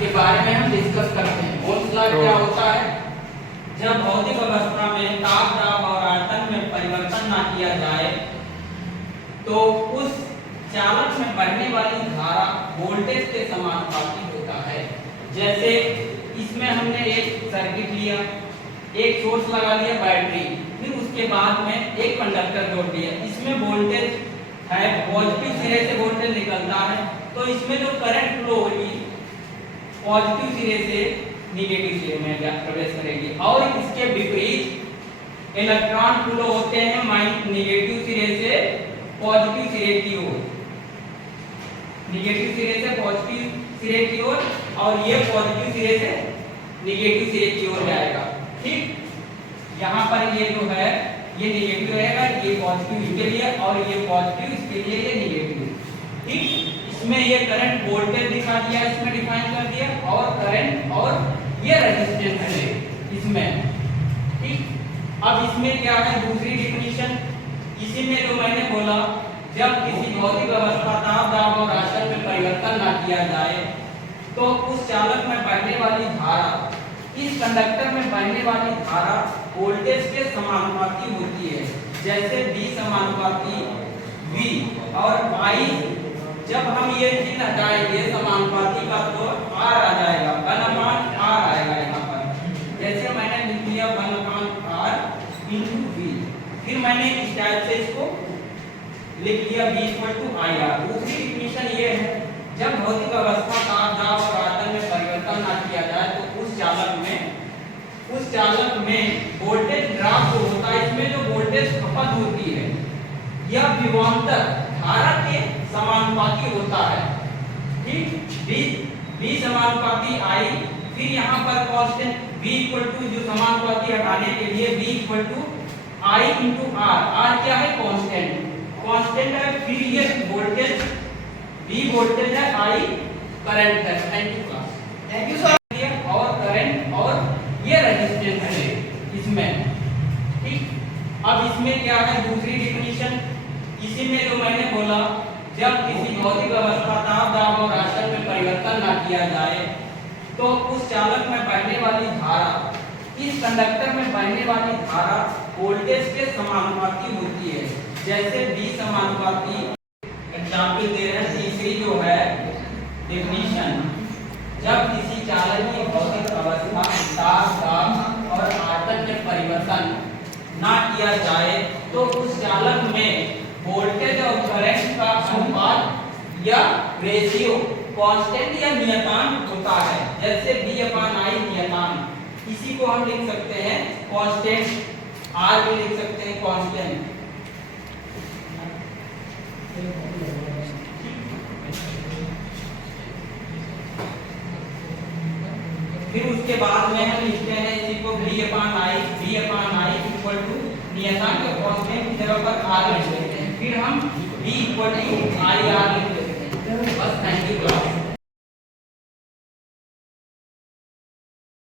के बारे में हम डिस्कस करते हैं। ओम्स लॉ क्या होता है? जब भौतिक अवस्था में ताप, दाब और आयतन में परिवर्तन ना किया जाए तो उस चालक में बहने वाली धारा वोल्टेज के समानुपाती होता है। जैसे इसमें हमने एक सर्किट लिया, एक सोर्स लगा लिया बैटरी, फिर उसके बाद में एक कंडक्टर जोड़ दिया। इसमें वोल्टेज है, पॉजिटिव सिरे से वोल्टेज निकलता है, तो इसमें जो करंट फ्लो होगी पॉजिटिव सिरे से नेगेटिव सिरे में प्रवेश करेगी, और इसके विपरीत इलेक्ट्रॉन फ्लो होते हैं नेगेटिव सिरे से पॉजिटिव सिरे की ओर, नेगेटिव सिरे से पॉजिटिव सिरे की ओर, और ये पॉजिटिव सिरे से नेगेटिव सिरे की ओर जाएगा। ठीक, यहाँ पर ये जो है ये नेगेटिव रहेगा, ये पॉजिटिव इसके लिए, और ये पॉजिटिव इसके लिए, ये नेगेटिव। ठीक, इसमें ये करंट वोल्टेज दिखा दिया, इसमें डिफाइन कर दिया, और करंट और ये रेजिस्टेंस है इसमें। ठीक, अब इसमें क्या है दूसरी डिफिनीशन, इसी में जो मैंने बोला, जब किसी भौतिक अवस्था ताप, दाब और आयतन में परिवर्तन ना किया जाए तो उस चालक में बहने वाली धारा, इस कंडक्टर में बहने वाली धारा वोल्टेज के समानुपाती होती है। जैसे V समानुपाती V और I, जब हम ये चिन्ह हटाएंगे समानुपाती का तो R आ जाएगा, घनमान R आएगा यहाँ पर। जैसे मैंने लिख दिया घनमान R into V, फिर मैंने इस टाइप से इसको लिख दिया V इक्वल टू IR। दूसरी डिफिनीशन ये है, जब भौतिक अवस्था ताप, दाब और आयतन में परिवर्तन ना किया जाए तो उस चालक में वोल्टेज ड्रॉप जो होता है, इसमें जो वोल्टेज खपत होती है यह विभवांतर धारा के समानुपाती होता है। ठीक, V समानुपाती I, फिर यहाँ पर कांस्टेंट V इक्वल टू, जो समानुपाती हटाने के लिए V equal to I into R। R क्या है? कांस्टेंट है, फिर ये वोल्टेज V वोल्टेज है, I करंट है। Thank you class, thank you sir. और करंट और ये रेजिस्टेंस है इसमें। ठीक, अब इसमें क्या है दूसरी डिफिनीशन, इसी में जो मैंने बोला, जब किसी भौतिक अवस्था ताप, दाब और आयतन में परिवर्तन ना किया जाए तो उस चालक में बहने वाली धारा, इस कंडक्टर में बहने वाली धारा वोल्टेज के समानुपाती होती है। जैसे V समानुपाती, एग्जाम्पल दे रहे हैं, तीसरी जो है डिफिनीशन, जब किसी चालक की भौतिक अवस्था ताप, दाब और आयतन में परिवर्तन ना किया जाए तो उस चालक में वोल्टेज और करंट का अनुपात या रेशियो कांस्टेंट या नियतांक होता है। जैसे V/I नियतांक, इसी को हम लिख सकते हैं कांस्टेंट, R भी लिख सकते हैं कांस्टेंट। फिर उसके बाद में हम लिखते हैं इसी को V/I इक्वल टू नियतांक या कांस्टेंट की जगह पर R लिख लेते हैं, फिर हम V इक्वल टू IR लिख लेते हैं। बस, थैंक यू क्लास।